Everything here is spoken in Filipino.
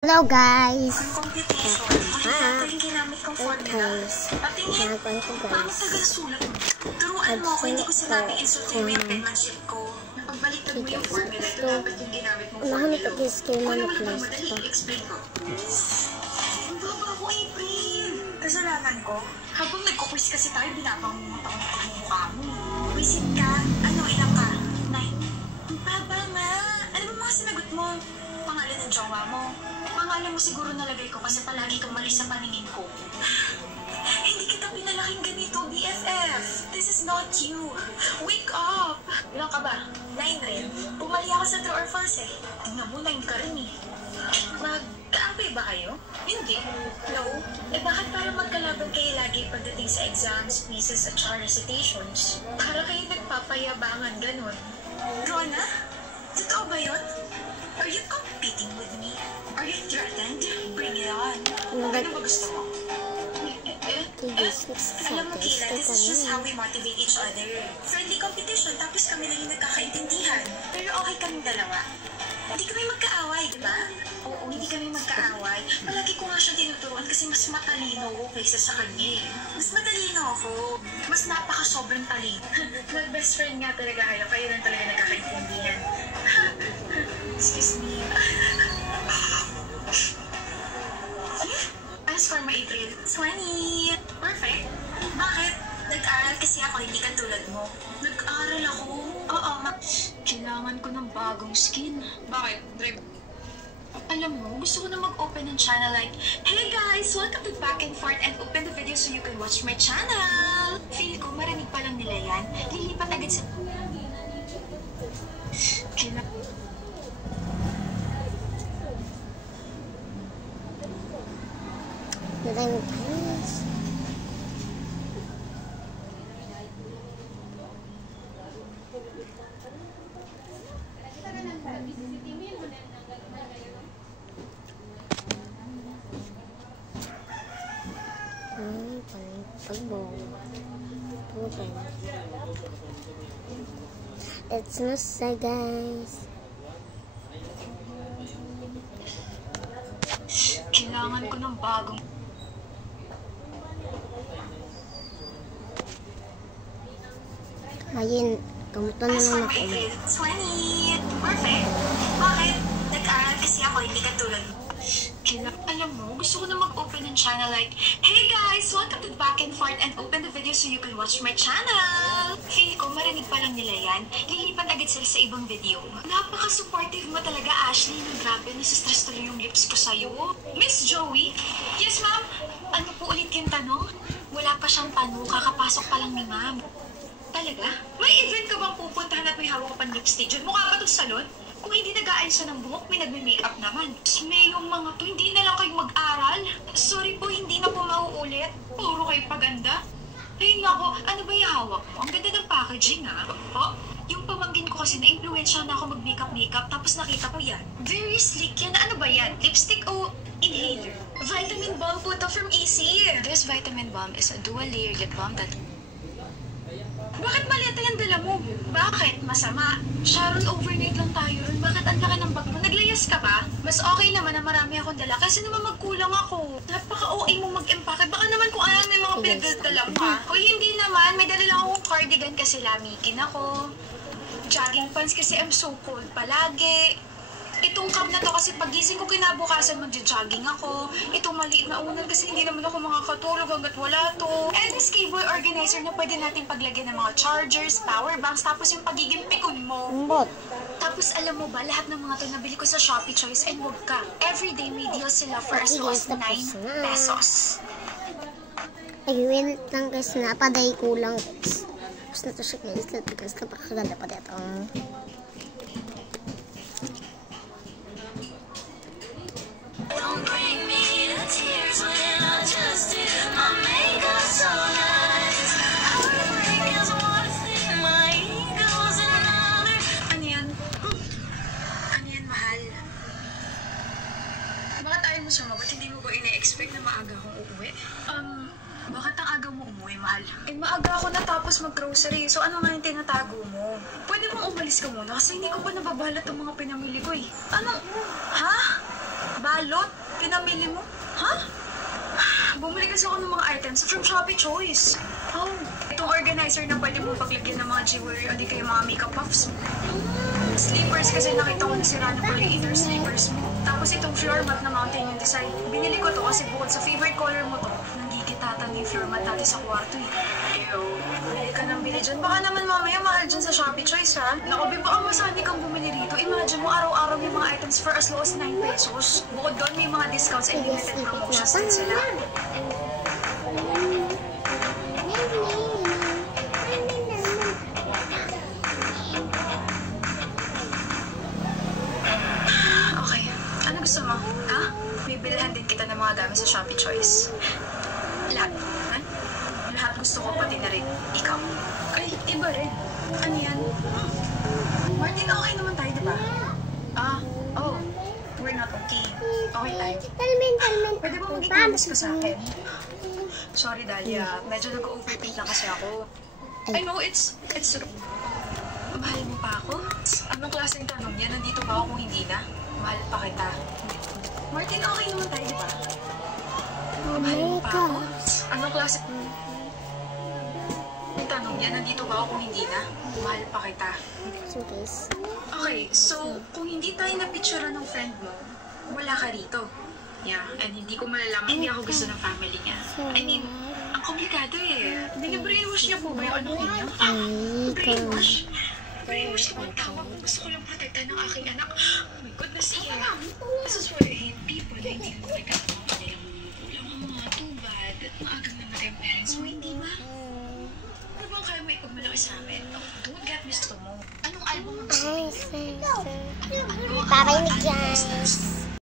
Hello guys! Computation. Ito yung ginamit kong formula. At tingin, paano tagal-sulat mo? Turuan mo ako, hindi ko sinabi insult mo yung penmanship ko. Napagbaliktad mo yung formula, ito dapat yung ginamit mong formula. Kung ano mo lang madali, i-explain ko. Ang baba ko, April! Kasalanan ko. Habang nagko-quiz kasi tayo, binabangungot ako ng mukha mo. Quizzit ka? Ano, ilang ka? 9? Ang baba nga! Ano ba mga sinagot mo? Pangalan ng jowa mo? Pangalan mo siguro nalagay ko kasi palagi kang mali sa paningin ko. Hindi kita pinalaking ganito, BFF. This is not you. Wake up! Ilang ka ba? 9 rin. Pumali ako sa true or false eh. Tingnan mo, 9 ka rin eh. Magkaambay ba kayo? Hindi. No? Eh bakit para magkalaban kayo lagi pagdating sa exams, quizzes at saka recitations? Para kayo nagpapayabangan ganun. Rona? Totoo ba yun? Are you competing with me? Are you threatened? Bring it on. Ano ba gusto mo? Alam mo, Kayla, this is just how we motivate each other. Friendly competition, tapos kami lang yung nagkakaintindihan. Pero okay kaming dalawa. Hindi kami magkaaway, di ba? Oo, hindi kami magkaaway. Palagi ko nga siya tinuturuan kasi mas matalino ako kaysa sa kanya. Mas matalino ako. Mas napaka-sobrang talino. Nag-best friend nga talaga kayo. Kayo lang talaga nagkakaintindihan. Excuse me. As for my April, 20. Perfect. Bakit? Nag-aral kasi ako, hindi katulad mo. Nag-aral ako? Oo, kailangan ko ng bagong skin. Bakit? Drive. Alam mo, gusto ko na mag-open ng channel like, hey guys, welcome to Back and Forth and open the video so you can watch my channel. Feel ko, marinig pa lang nila yan. Lilipat agad sa... Guys. It's Musa, guys. Kailangan ko ng bagong... Ayun, kamusta na lang ako. 20. Perfect. Bakit? Nag-aral kasi ako, hindi katulad mo. Alam mo, gusto ko na mag-open ng channel like, hey guys, welcome to Back and Forth and open the video so you can watch my channel. Feel ko, marinig pa lang nila yan. Lilipat agad sila sa ibang video. Napaka-supportive mo talaga, Ashley. Grabe, nasistress tuloy yung lips ko sa'yo. Miss Joey? Yes, ma'am? Ano po ulit yung tanong? Wala pa siyang tanong, kakapasok pa lang ni ma'am. Talaga? May event ka bang pupuntahan at may hawak ka pang lipstick dyan? Mukha ba itong salon? Kung hindi nag-aayos ng buhok, may nagme-makeup naman. May yung mga to, hindi na lang kayo mag-aral. Sorry po, hindi na po mauulit. Puro kayo paganda. Ay nako, ano ba yung hawak mo? Ang ganda ng packaging ha. Oh, yung pamangkin ko kasi na-influensya na ako mag-makeup tapos nakita ko yan. Very sleek yan. Ano ba yan? Lipstick o inhaler? Vitamin balm po to from EC. This vitamin balm is a dual-layer lip balm that... Bakit maleta yung dala mo? Bakit? Masama. Sharon, overnight lang tayo ron. Bakit ang laki ng bag mo? Naglayas ka ba? Mas okay naman na marami akong dala kasi naman magkulang ako. Napaka-OA mo mag-empake. Baka naman kung ano may mga pinagdala mo ha. O hindi naman, may dala lang akong cardigan kasi lamikin ako. Jogging pants kasi I'm so cold palagi. Itong cup na to kasi pagising ko kinabukasan magja-jogging ako. Itong maliit na unan kasi hindi naman ako makakatulog hanggat wala to. And this cable organizer na pwede natin paglagyan ng mga chargers, power banks, tapos yung pagiging pikon mo. Tapos alam mo ba, lahat ng mga to nabili ko sa Shopee Choice and wag ka. Everyday may deal sila for as low as 9 pesos. Nag-win lang guys na paday kulang. Gusto na to siya guys. Because napakaganda pa dito. Don't bring me to tears when I just did my makeup so nice. Heartbreak is one thing, my ego's another. Ano yan? Ano yan, mahal? Bakit ayaw mo sumama? Ba't hindi mo ba ina-expect na maaga akong uuwi? Bakit ang aga mo umuwi, mahal? Eh, maaga ako natapos mag-grocery. So, ano nga yung tinatago mo? Pwede mong umalis ka muna kasi hindi ko pa nababalat ang mga pinamili ko eh. Ano? Ha? Balot? Pinamili mo? Ha? Bumili kasi ako ng mga items from Shopee Choice. Oh, itong organizer na pwede mo paglagyan ng mga jewelry o di kaya mga makeup puffs mo. Slippers kasi nakita ko nasira na pala yung inner slippers mo. Tapos itong floor mat na mountain yung design. Binili ko to kasi bukod sa favorite color mo to, nagigitatan yung floor mat natin sa kwarto eh. Ew, bili ka ng bili dyan. Baka naman mamaya mahal dyan sa Shopee Choice ha. Naku, baka masani kang bumili rito. Imagine mo araw-araw may mga items for as low as 9 pesos. Bukod doon may mga discounts and limited promotions din sila. Okay, ano gusto mo? Ha? Bibilhan din kita ng mga gamit sa Shopee Choice. Lahat. Ha? Lahat gusto ko, pati na rin. Ikaw. Ay, iba rin. Ano yan? Martin, okay naman tayo, di ba? Oh. We're not okay. Okay tayo. Pwede ba mag-ikinis ka sa akin? Sorry, Dahlia. Medyo nag-overthink lang kasi ako. I know, it's mahal mo pa ako? Anong klaseng tanong yan? Nandito ba ako kung hindi na? Mahal pa kita. Martin, okay naman tayo, di ba? Mahal mo pa ako? Anong klaseng tanong yan? Nandito ba ako kung hindi na? Mahal pa kita. Okay, so kung hindi tayo na-picture ng friend mo, wala ka rito. Yeah, and hindi ko malalaman, hindi ako gusto ng family niya. I mean, ang komplikado eh. Binibrainwash niya po ba yung anak niya? Brainwash? Brainwash naman tawag. Gusto ko lang protektahan ng aking anak. Oh my goodness, yeah. This is why I hate people na hindi mo protektahan ng kanilang magulang. Too bad. Maagang namatay ang parents mo, hindi ba? Ano bang kaya mo ipagmalaki sa amin? Oh, don't get me started mo. Anong album mo gusto mo? Papainig yan.